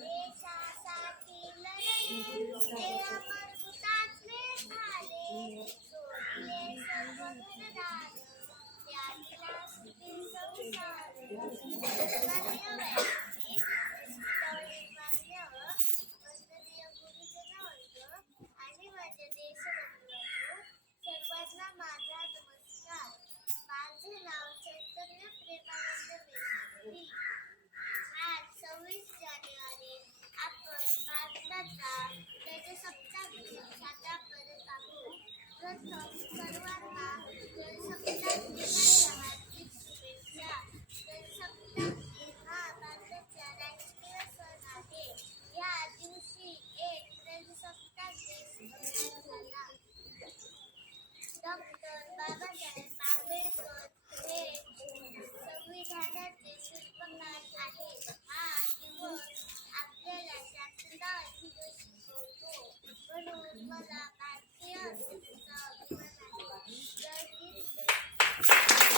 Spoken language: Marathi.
देशासाठी लढले ते अमर हुतात्मे झाले, सोडले सर्व घरदार त्यागीला सुखी संसार. माननीय व्यासपीठ, गौरवमान्य वंदनीय गुरुजनवर्ग आणि माझे देशबंधूंनो, सर्वांना माझा नमस्कार. माझे नाव चैतन्य प्रेमानंद मेघावरी. आज 26 जानेवारी आपण भारताचा प्रजासत्ताक दिन साजरा करत आहोत. प्रथम सर्वांना